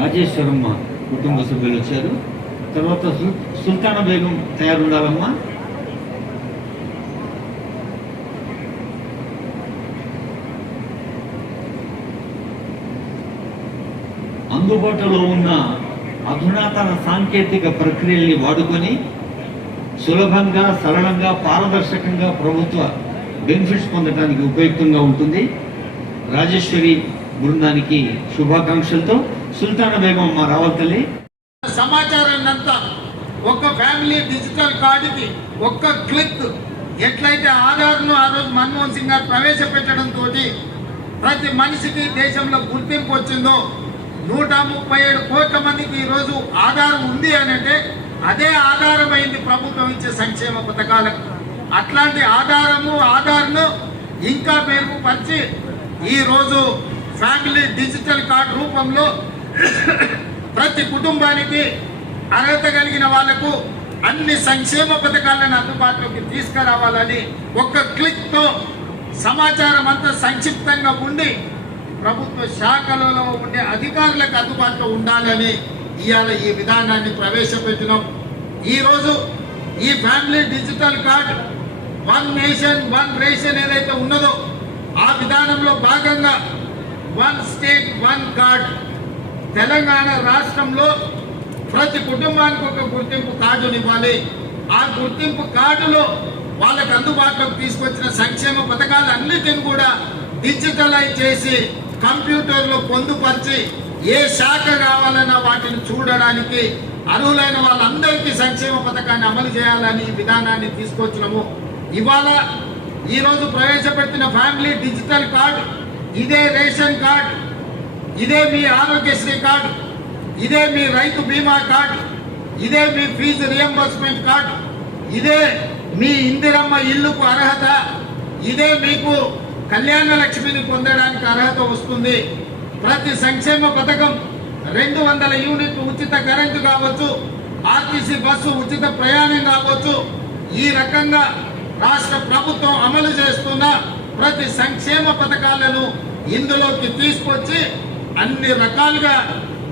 రాజేశ్వరమ్మ కుటుంబ సభ్యులు వచ్చారు. తర్వాత సుల్తానా బేగం తయారుండాలమ్మా. అందుబాటులో ఉన్న అధునాతన సాంకేతిక ప్రక్రియల్ని వాడుకొని సులభంగా, సరళంగా, పారదర్శకంగా ప్రభుత్వ బెనిఫిట్స్ పొందడానికి ఉపయుక్తంగా ఉంటుంది. రాజేశ్వరి బృందానికి శుభాకాంక్షలతో సుల్తానా బేగం అమ్మ రావాలి. సమాచారాన్ని అంతా ఒక్క ఫ్యామిలీ డిజిటల్ కార్డుకి ఒక్క క్లిక్ ఎట్లయితే ఆధార్ను ఆ రోజు మన్మోహన్ సింగ్ గారు ప్రవేశపెట్టడంతో ప్రతి మనిషికి దేశంలో గుర్తింపు వచ్చిందో 137 కోట్ల మందికి ఈరోజు ఆధారం ఉంది అని అంటే అదే ఆధారమైంది ప్రభుత్వం ఇచ్చే సంక్షేమ పథకాలకు. అట్లాంటి ఆధార్ను ఇంకా మెరుగుపరిచి ఈరోజు ఫ్యామిలీ డిజిటల్ కార్డు రూపంలో ప్రతి కుటుంబానికి అర్హత కలిగిన వాళ్లకు అన్ని సంక్షేమ పథకాలను అందుబాటులోకి తీసుకురావాలని ఒక్క క్లిక్తో సమాచారం అంతా సంక్షిప్తంగా ఉండి ప్రభుత్వ శాఖలలో ఉండే అధికారులకు అందుబాటులో ఉండాలని ఇవాళ ఈ విధానాన్ని ప్రవేశపెట్టినాం. ఈరోజు ఈ family digital card 1 nation 1 ration ఏదైతే ఉన్నదో ఆ విధానంలో భాగంగా 1 స్టేట్ 1 కార్డు తెలంగాణ రాష్ట్రంలో ప్రతి కుటుంబానికి ఒక గుర్తింపు కార్డునివ్వాలి. ఆ గుర్తింపు కార్డులో వాళ్ళకు అందుబాటులోకి తీసుకొచ్చిన సంక్షేమ పథకాలన్నిటిని కూడా డిజిటలైజ్ చేసి కంప్యూటర్లో పొందుపరిచి ఏ శాఖ కావాలన్నా వాటిని చూడడానికి అర్హులైన వాళ్ళందరికీ సంక్షేమ పథకాన్ని అమలు చేయాలని ఈ విధానాన్ని తీసుకొచ్చినాము. ఇవాళ ఈరోజు ప్రవేశపెట్టిన ఫ్యామిలీ డిజిటల్ కార్డు ఇదే రేషన్ కార్డు, ఇదే మీ ఆరోగ్యశ్రీ కార్డు, ఇదే మీ రైతు బీమా కార్డు, ఇదే మీ ఫీజు రియంబర్స్మెంట్ కార్డు, ఇదే మీ ఇందిరమ్మ ఇల్లుకు అర్హత, ఇదే మీకు కళ్యాణ లక్ష్మిని పొందడానికి అర్హత వస్తుంది. ప్రతి సంక్షేమ పథకం 200 యూనిట్లు ఉచిత కరెంటు కావచ్చు, ఆర్టీసీ బస్సు ఉచిత ప్రయాణం కావచ్చు, ఈ రకంగా రాష్ట్ర ప్రభుత్వం అమలు చేస్తున్న ప్రతి సంక్షేమ పథకాలను ఇందులోకి తీసుకొచ్చి అన్ని రకాలుగా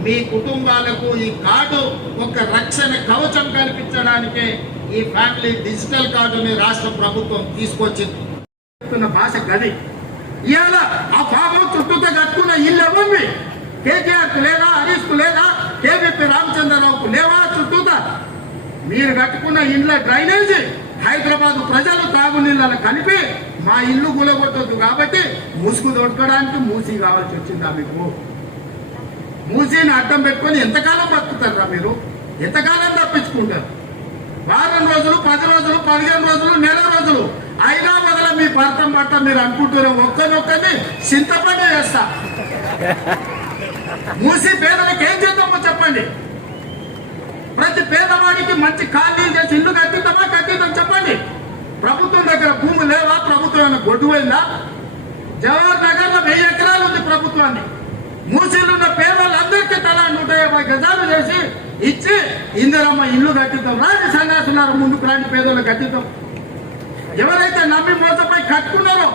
మీ కుటుంబాలకు ఈ కార్డు ఒక రక్షణ కవచం కల్పించడానికి ఈ ఫ్యామిలీ డిజిటల్ కార్డుని రాష్ట్ర ప్రభుత్వం తీసుకొచ్చింది. భాష గది ఇవాళ ఆ పాపం చుట్టూతో కట్టుకున్న ఇల్లు ఎవరివి? కేటీఆర్కు లేదా, హరీష్కు లేదా, కేవీపీ రామచంద్రరావుకు లేవా? చుట్టూతా మీరు కట్టుకున్న ఇండ్ల డ్రైనేజీ హైదరాబాద్ ప్రజలు తాగునీళ్ళను కలిపి మా ఇల్లు గులగొట్టొద్దు కాబట్టి ముసుగు దొరకడానికి మూసీ కావాల్సి వచ్చిందా? మీకు మూసీని అడ్డం పెట్టుకొని ఎంతకాలం బతుకుతారా? మీరు ఎంతకాలం తప్పించుకుంటారు? వారం రోజులు, 10 రోజులు, 15 రోజులు, నెల రోజులు అయినా వదల మీ భర్తం పట్ట మీరు అనుకుంటున్న ఒక్కరిని చింతపండు చేస్తా. మూసి పేదలకు ఏం చేద్దామో చెప్పండి. ప్రతి పేదవాడికి మంచి ఖాళీలు చేసి ఇల్లు కట్టిద్దామా? కట్టిద్దాం చెప్పండి. ప్రభుత్వం దగ్గర భూమి లేవా? ప్రభుత్వం గొడ్డుపోయిందా? జవహర్ నగర్ లో 1000 ఎకరాలు ఉంది ప్రభుత్వాన్ని. మూసీలు ఉన్న పేదవాళ్ళందరికీ తలా 150 గజాలు చేసి ఇచ్చి ఇందిరమ్మ ఇల్లు కట్టిద్దాం. రాని సన్యాసున్నారు, ముందుకు రాని పేదోళ్ళు కట్టిద్దాం. ఎవరైతే నమ్మి మోసపై కట్టుకున్నారో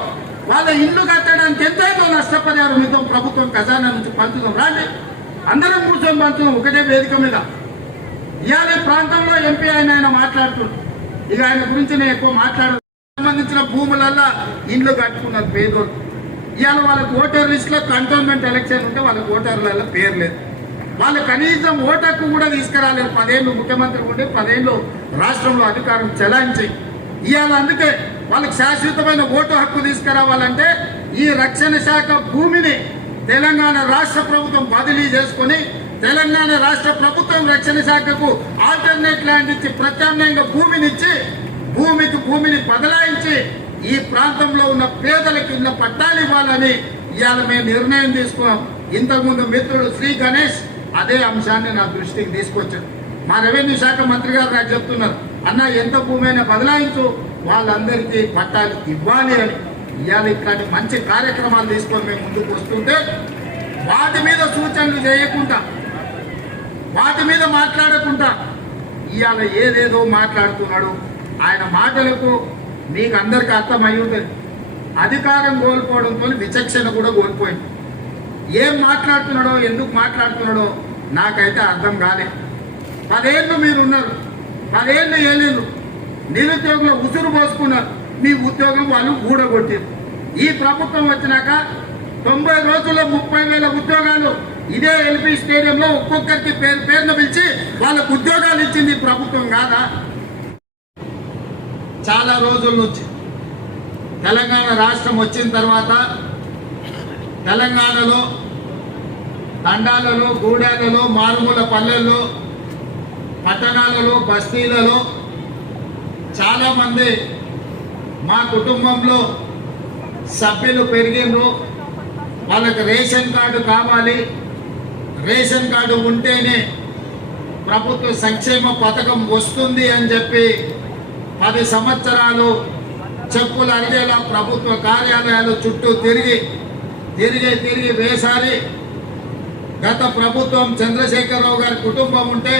వాళ్ళ ఇల్లు కట్టడానికి ఎంతైతే నష్టపరిహారం ఇద్దాం, ప్రభుత్వం ఖజానా నుంచి పంచుదాం. రాండి, అందరం కూర్చొని పంచుదాం ఒకటే వేదిక మీద. ఇవాళ ప్రాంతంలో ఎంపీ ఆయన మాట్లాడుతున్నాడు. ఇక ఆయన గురించి నేను ఎక్కువ మాట్లాడదు. సంబంధించిన భూములల్లో ఇండ్లు కట్టుకున్నారు పేదోళ్ళు. ఇవాళ వాళ్ళకి ఓటర్ లిస్ట్ లో కంటోన్మెంట్ ఎలక్షన్ ఉంటే వాళ్ళకి ఓటర్లలో పేరు లేదు. వాళ్ళు కనీసం ఓటు హక్కు కూడా తీసుకురాలేదు. 10 ఏళ్ళు ముఖ్యమంత్రి ఉండి 10 ఏళ్ళు రాష్ట్రంలో అధికారం చెలాయించి ఇవాళ అందుకే వాళ్ళకి శాశ్వతమైన ఓటు హక్కు తీసుకురావాలంటే ఈ రక్షణ శాఖ భూమిని తెలంగాణ రాష్ట్ర ప్రభుత్వం బదిలీ చేసుకుని తెలంగాణ రాష్ట్ర ప్రభుత్వం రక్షణ శాఖకు ఆల్టర్నేట్ ల్యాండ్ ఇచ్చి ప్రత్యామ్నాయంగా భూమినిచ్చి భూమిని బదలాయించి ఈ ప్రాంతంలో ఉన్న పేదలకు ఇళ్ళ పట్టాలు ఇవ్వాలని ఇవాళ మేము నిర్ణయం తీసుకున్నాం. ఇంతకుముందు మిత్రుడు శ్రీ గణేష్ అదే అంశాన్ని నా దృష్టికి తీసుకొచ్చారు. మా రెవెన్యూ శాఖ మంత్రి గారు నాకు చెప్తున్నారు, అన్న ఎంత భూమి అయినా బదలాయించు, వాళ్ళందరికీ పట్టాలు ఇవ్వాలి అని. ఇవాళ ఇట్లాంటి మంచి కార్యక్రమాలు తీసుకొని మేము ముందుకు వస్తుంటే వాటి మీద సూచనలు చేయకుండా, వాటి మీద మాట్లాడకుండా ఇవాళ ఏదేదో మాట్లాడుతున్నాడు. ఆయన మాటలకు మీకు అందరికీ అర్థమై ఉంటుంది. అధికారం కోల్పోవడంతో విచక్షణ కూడా కోల్పోయింది. ఏం మాట్లాడుతున్నాడో, ఎందుకు మాట్లాడుతున్నాడో నాకైతే అర్థం కాలే. 10 ఏళ్ళు మీరు ఉన్నారు, 10 ఏళ్ళు ఏలేరు, నిరుద్యోగుల ఉసురు పోసుకున్నారు, మీ ఉద్యోగం వాళ్ళు ఊడగొట్టారు. ఈ ప్రభుత్వం వచ్చినాక 90 రోజుల్లో 30,000 ఉద్యోగాలు ఇదే ఎల్పీ స్టేడియంలో ఒక్కొక్కరికి పేరున పిలిచి వాళ్ళకు ఉద్యోగాలు ఇచ్చింది ప్రభుత్వం కాదా? చాలా రోజుల నుంచి తెలంగాణ రాష్ట్రం వచ్చిన తర్వాత తెలంగాణలో తండాలలో, గూడాలలో, మారుమూల పల్లెల్లో, పట్టణాలలో, బస్తీలలో చాలామంది మా కుటుంబంలో సభ్యులు పెరిగిండ్రు. వాళ్ళకి రేషన్ కార్డు కావాలి, రేషన్ కార్డు ఉంటేనే ప్రభుత్వ సంక్షేమ పథకం వస్తుంది అని చెప్పి 10 సంవత్సరాలు చెప్పులు అరిగేలా ప్రభుత్వ కార్యాలయాలు చుట్టూ తిరిగి వేసారి గత ప్రభుత్వం చంద్రశేఖరరావు గారి కుటుంబం ఉంటే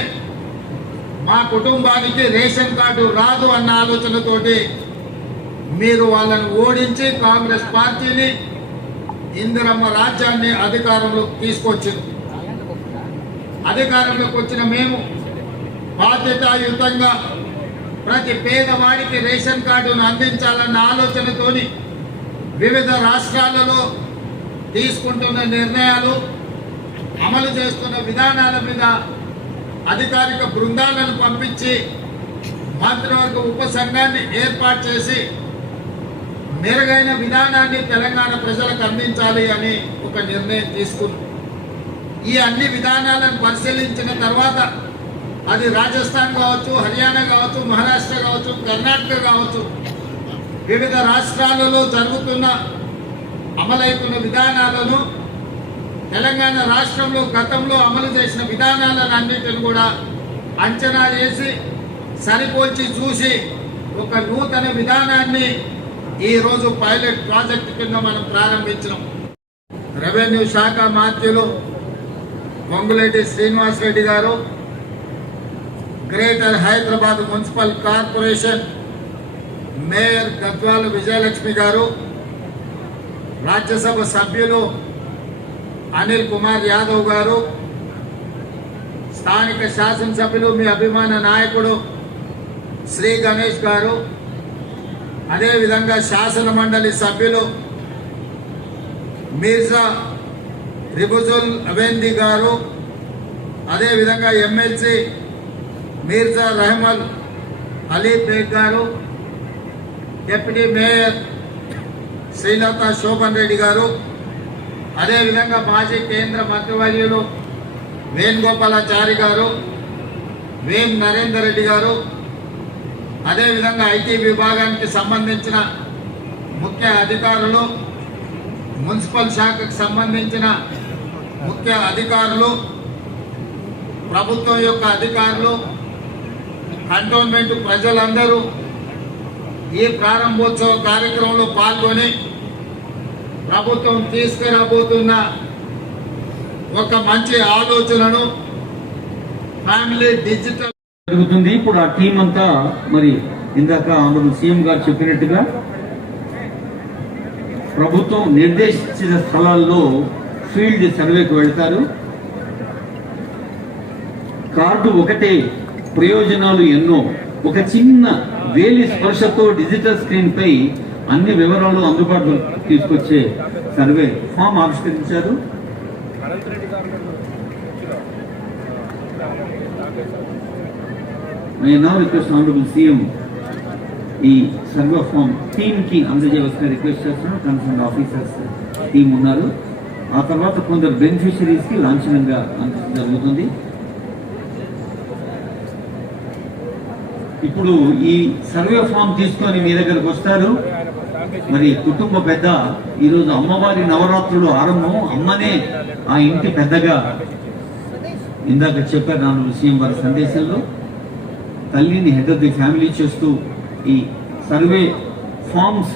మా కుటుంబానికి రేషన్ కార్డు రాదు అన్న ఆలోచనతోటి మీరు వాళ్ళని ఓడించి కాంగ్రెస్ పార్టీని, ఇందిరమ్మ రాజ్యాన్ని అధికారంలోకి తీసుకొచ్చింది. అధికారంలోకి వచ్చిన మేము బాధ్యతాయుతంగా ప్రతి పేదవాడికి రేషన్ కార్డును అందించాలన్న ఆలోచనతోని వివిధ రాష్ట్రాలలో తీసుకుంటున్న నిర్ణయాలు, అమలు చేస్తున్న విధానాల మీద అధికారిక బృందాలను పంపించి మంత్రివర్గ ఉపసంఘాన్ని ఏర్పాటు చేసి మెరుగైన విధానాన్ని తెలంగాణ ప్రజలకు అందించాలి అని ఒక నిర్ణయం తీసుకున్నాం. ఈ అన్ని విధానాలను పరిశీలించిన తర్వాత అది రాజస్థాన్ కావచ్చు, హర్యానా కావచ్చు, మహారాష్ట్ర కావచ్చు, కర్ణాటక కావచ్చు, వివిధ రాష్ట్రాలలో జరుగుతున్న అమలవుతున్న విధానాలను తెలంగాణ రాష్ట్రంలో గతంలో అమలు చేసిన విధానాలను అన్నింటిని కూడా అంచనా చేసి సరిపోల్చి చూసి ఒక నూతన విధానాన్ని ఈరోజు పైలట్ ప్రాజెక్ట్ కింద మనం ప్రారంభించినాం. రెవెన్యూ శాఖ మంత్రులు పొంగులేటి శ్రీనివాసరెడ్డి గారు, greater Hyderabad municipal corporation mayor Gadwal Vijayalakshmi గారు, రాజ్యసభ సభ్యులు అనిల్ కుమార్ యాదవ్ గారు, స్థానిక శాసనసభ్యులు మీ అభిమాన నాయకుడు శ్రీ గణేష్ గారు, అదేవిధంగా శాసన మండలి సభ్యులు మీర్జా రిబుజుల్ అవేంది గారు, అదేవిధంగా ఎమ్మెల్సీ మీర్జా రెహమల్ అలీ బేగ్ గారు, డిప్యూటీ మేయర్ శ్రీలత శోభన్ రెడ్డి గారు, అదేవిధంగా మాజీ కేంద్ర మంత్రివర్యులు వేణుగోపాలాచారి గారు, వేం నరేందర్ రెడ్డి గారు, అదేవిధంగా ఐటీ విభాగానికి సంబంధించిన ముఖ్య అధికారులు, మున్సిపల్ శాఖకు సంబంధించిన ముఖ్య అధికారులు, ప్రభుత్వం యొక్క అధికారులు, కంటోన్మెంట్ ప్రజలందరూ ఈ ప్రారంభోత్సవ కార్యక్రమంలో పాల్గొని ప్రభుత్వం తీసుకురాబోతున్న ఒక మంచి ఆలోచనను ఫ్యామిలీ డిజిటల్ జరుగుతుంది. ఇప్పుడు ఆ టీం అంతా మరి ఇందాక ఆంధ్ర సీఎం గారు చెప్పినట్టుగా ప్రభుత్వం నిర్దేశించిన స్థలాల్లో ఫీల్డ్ సర్వేకు వెళ్తారు. కార్డు ఒకటే, ప్రయోజనాలు ఎన్నో. ఒక చిన్న వేలి స్పర్శతో డిజిటల్ స్క్రీన్ పై అన్ని వివరాలు అందుబాటులో తీసుకొచ్చే సర్వే ఫామ్ ఆవిష్కరించారు. I now request Honorable CM ఈ సర్వే ఫామ్ టీమ్ కి అందజేయవలసిన రిక్వెస్ట్ చేస్తున్నాను. కన్సర్న్ ఆఫీసర్స్ టీం ఉన్నారు. ఆ తర్వాత కొందరు బెనిఫిషరీస్ కి లాంఛనంగా జరుగుతుంది. ఇప్పుడు ఈ సర్వే ఫామ్ తీసుకొని మీ దగ్గరకు వస్తారు. మరి కుటుంబ పెద్ద ఈరోజు అమ్మవారి నవరాత్రులు ఆరంభం, అమ్మనే ఆ ఇంటి పెద్దగా ఇందాక చెప్పారు నాన్న సీఎం వారి సందేశంలో. తల్లిని హెడ్ ఆఫ్ ది ఫ్యామిలీ చేస్తూ ఈ సర్వే ఫామ్స్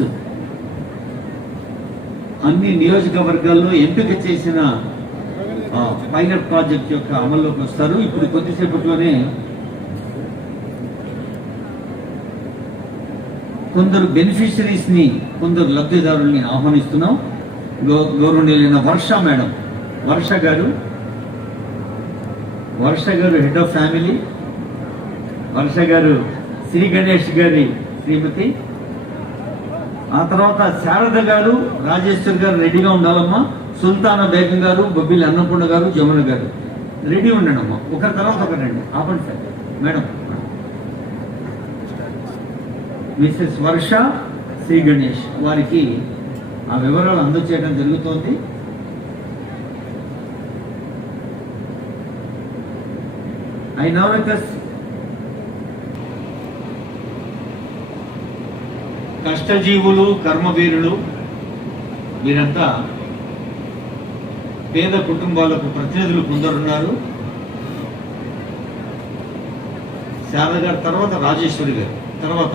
అన్ని నియోజకవర్గాల్లో ఎంపిక చేసిన పైలట్ ప్రాజెక్ట్ యొక్క అమల్లోకి వస్తారు. ఇప్పుడు కొద్దిసేపట్లోనే కొందరు బెనిఫిషరీస్ ని, కొందరు లబ్ధిదారుల్ని ఆహ్వానిస్తున్నాం. గౌరవనీయులైన వర్ష మేడం, వర్ష గారు వర్ష గారు హెడ్ ఆఫ్ ఫ్యామిలీ, వర్ష గారు శ్రీ గణేష్ గారి శ్రీమతి, ఆ తర్వాత శారద గారు, రాజేశ్వర్ గారు రెడీగా ఉండాలమ్మా, సుల్తానా బేగం గారు, బొబ్బిలి అన్నపూర్ణ గారు, జమున గారు రెడీ ఉండండి అమ్మా, ఒకరి తర్వాత ఒకరండి. ఆపండి సార్. మేడం మిసెస్ వర్ష శ్రీ గణేష్ వారికి ఆ వివరాలు అందజేయడం జరుగుతోంది. I now request కష్టజీవులు, కర్మవీరులు వీరంతా పేద కుటుంబాలకు ప్రతినిధులు కొందరున్నారు. శారద గారు తర్వాత రాజేశ్వరి గారు తర్వాత